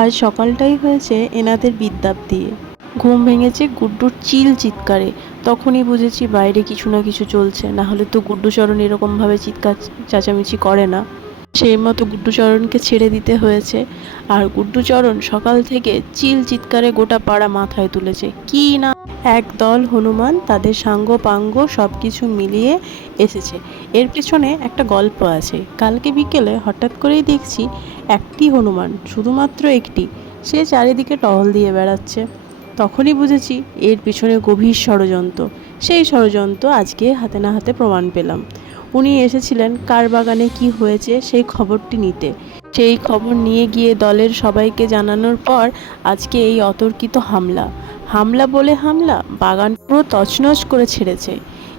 আজ সকালটাই হয়েছে এনাদের বিদ্যাপ দিয়ে। ঘুম ভেঙেছে গুড্ডুর চিল চিৎকারে। তখনই বুঝেছি বাইরে কিছু না কিছু চলছে, না হলে তো গুড্ডুচরণ এরকমভাবে চিৎকার চেঁচামেচি করে না। সেই মতো গুড্ডুচরণকে ছেড়ে দিতে হয়েছে। আর গুড্ডুচরণ সকাল থেকে চিল চিৎকারে গোটা পাড়া মাথায় তুলেছে। কি না একদল হনুমান তাদের সাঙ্গ পাঙ্গ সব কিছু মিলিয়ে এসেছে। এর পেছনে একটা গল্প আছে। কালকে বিকেলে হঠাৎ করেই দেখছি একটি হনুমান, শুধুমাত্র একটি, সে চারিদিকে টহল দিয়ে বেড়াচ্ছে। তখনই বুঝেছি এর পিছনে গভীর ষড়যন্ত্র। সেই ষড়যন্ত্র আজকে হাতে না হাতে প্রমাণ পেলাম। উনি এসেছিলেন কার বাগানে কি হয়েছে সেই খবরটি নিতে। সেই খবর নিয়ে গিয়ে দলের সবাইকে জানানোর পর আজকে এই অতর্কিত হামলা। হামলা বলে হামলা, বাগান পুরো তছনছ করে ছেড়েছে।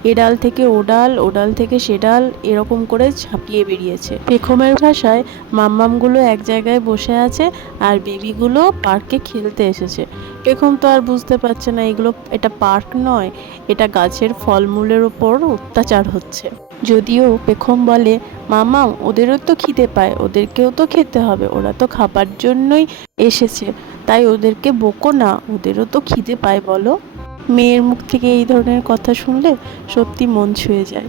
এ ডাল থেকে ও ডাল, ও ডাল থেকে সে ডাল, এরকম করে ঝাঁপিয়ে বেরিয়েছে। পেখমের ভাষায় মাম্মামগুলো এক জায়গায় বসে আছে আর বেবিগুলো পার্কে খেলতে এসেছে। পেখম তো আর বুঝতে পারছে না এটা পার্ক নয়, এটা গাছের ফলমূলের ওপর অত্যাচার হচ্ছে। যদিও পেখম বলে, মামাম ওদেরও তো খিদে পায়, ওদেরকেও তো খেতে হবে, ওরা তো খাবার জন্যই এসেছে, তাই ওদেরকে বকো না, ওদেরও তো খিদে পায় বলো। মেয়ের মুখ থেকে এই ধরনের কথা শুনলে সত্যি মন ছুঁয়ে যায়।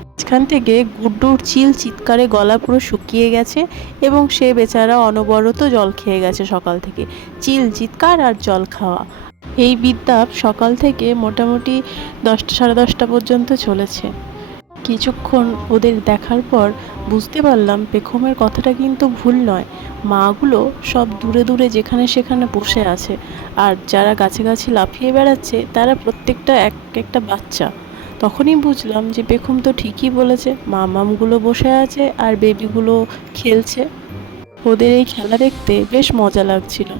মাঝখান থেকে গুড্ডুর চিল চিৎকারে গলা পুরো শুকিয়ে গেছে এবং সে বেচারা অনবরত জল খেয়ে গেছে সকাল থেকে। চিল চিৎকার আর জল খাওয়া, এই বিদ্যাপ সকাল থেকে মোটামুটি 10টা সাড়ে 10টা পর্যন্ত চলেছে। কিছুক্ষণ ওদের দেখার পর বুঝতে পারলাম পেখমের কথাটা কিন্তু ভুল নয়। মাগুলো সব দূরে দূরে যেখানে সেখানে বসে আছে, আর যারা গাছে গাছে লাফিয়ে বেড়াচ্ছে তারা প্রত্যেকটা এক একটা বাচ্চা। তখনই বুঝলাম যে পেখম তো ঠিকই বলেছে, মামামগুলো বসে আছে আর বেবিগুলো খেলছে। ওদের এই খেলা দেখতে বেশ মজা লাগছিল।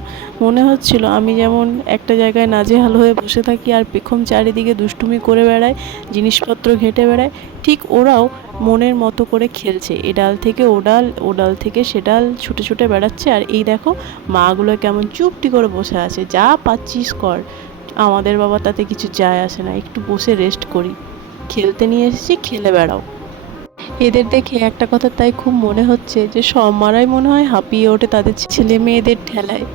মনে হচ্ছিল আমি যেমন একটা জায়গায় নাজেহাল হয়ে বসে থাকি আর পেখম চারিদিকে দুষ্টুমি করে বেড়ায়, জিনিসপত্র ঘেঁটে বেড়ায়, ঠিক ওরাও মনের মতো করে খেলছে। এ ডাল থেকে ও ডাল, ও ডাল থেকে সে ডাল ছুটে ছুটে বেড়াচ্ছে। আর এই দেখো মাগুলো কেমন চুপটি করে বসে আছে, যা পাচ্ছিস কর, আমাদের বাবা তাতে কিছু যায় আসে না, একটু বসে রেস্ট করি, খেলতে নিয়ে এসেছি খেলে বেড়াও। এদের দেখে একটা কথা তাই খুব মনে হচ্ছে যে সব মারাই মনে হয় হাঁপিয়ে ওঠে তাদের ছেলে মেয়েদের ঠেলায়।